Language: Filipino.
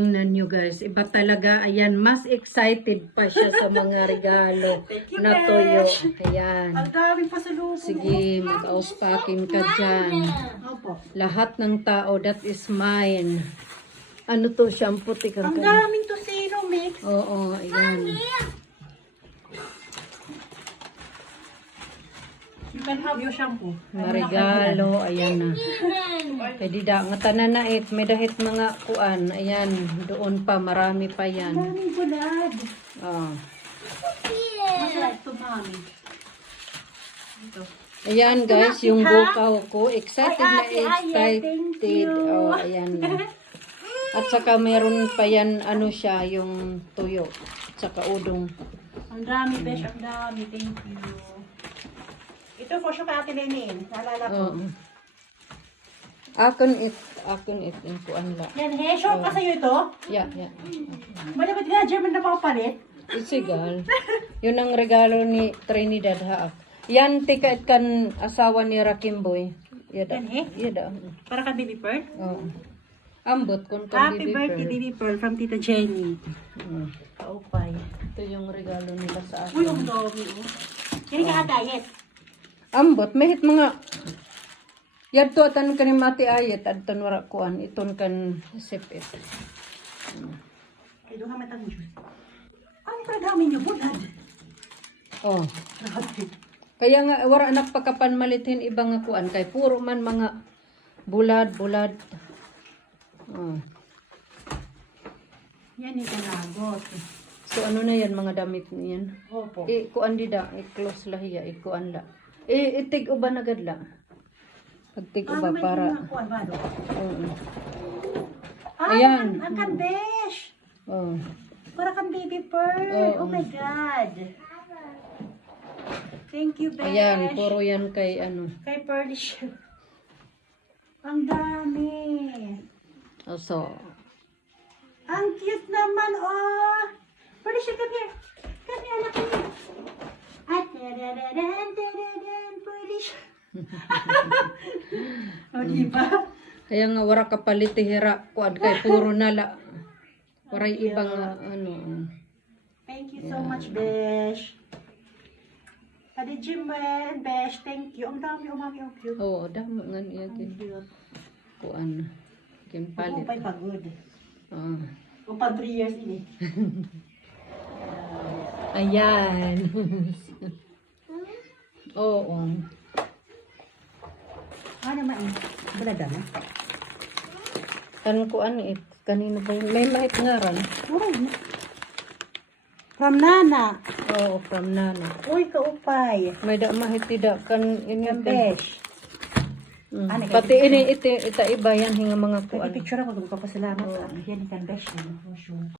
Tingnan nyo guys, iba talaga. Ayan, mas excited pa siya sa mga regalo na tuyo. Ayan. Ang daming pasalubong. Sige, mag-auspacking ka dyan. Opo. Lahat ng tao, that is mine. Ano to, shampoo, tikang Ang daming tosino mix. Oo, ayan. You can have your shampoo. Marigalo, ayan na. Kaya di da, nga tanan na it, may dahit mga kuan, ayan, doon pa, marami pa yan. Ang daming bulad. Oh. Masarap ito, mami. Ito. Ayan guys, yung bukaw ko, excited na Ay, ate, thank excited. you. Oh, ayan na. At saka meron pa yan, ano siya, yung tuyo. At saka udong. Ang dami, besh. Ang dami. Thank you. Ito for sure kay Ate Lenin. Naalala ko. Oo. Akon it, yung kuan la. Yan, he. Show ka sa'yo ito. Yeah, yeah. Malapit nga, German na papalit. Isigal. Yun ang regalo ni Trinidad Haak. Yan, tikat kan asawa ni Rakimboy. Yada. Yan, eh? Yada. Para ka baby pearl. Oo. Ambot kung kan Happy baby birthday, pearl. baby pearl from Tita Jenny. Kaupay. Ito yung regalo nila sa Uy, ang akin. dami. Oh. Yan ka diet. Ambot, mahit mga yadto atan kan mati ayat adton wara kuan iton kan sipit. Ay, doon ka matang juice. Ang dami niyo, bulad. Oh. Grabe. Kaya nga wara anak pagkapan malithin iba nga kuan kay puro man mga bulad. Oh. Yan yung kanagot. So ano na yan mga damit niyan? Opo. Kuan dida, i-close lahiya, kuan la. Itig uban agad la. Pagtig uba may para. kuwan ba do? Oo. Ay, Ayan. ang kanbesh. Oh. Para kang baby pearl. Oo. Oh my God. Thank you, Besh. Ayan, puro yan kay ano. Kay Pearlish. Ang dami. Oh, so, Ang cute naman, oh. Pearlish, come here. Come here, anak ko. At tadadadan, Pearlish. O, diba? kaya nga wara ka palitihira kuan kay puro nala. Waray ibang ano. Thank you so much, Besh. Ate Jimwell, Besh, thank you. Ang dami, umami, ang cute. Oo, damo nga niya Ang kin cute. kuan. Kin palit. Upay pagod. Oo. Upang 3 years ini. Ayan. Oo. Ano naman eh? Balaga na? Kan kuan kanino ba yun? May mahit ngaran. Uy, from Nana. Oo, from Nana. Uy, kaupay. May da mahit tidak kan ini Yung Besh. Ano, Pati ini ita iba yan hinga mga kuan. Pwede picture ako. Magpapasalamat. Yan, ikan Besh. For sure.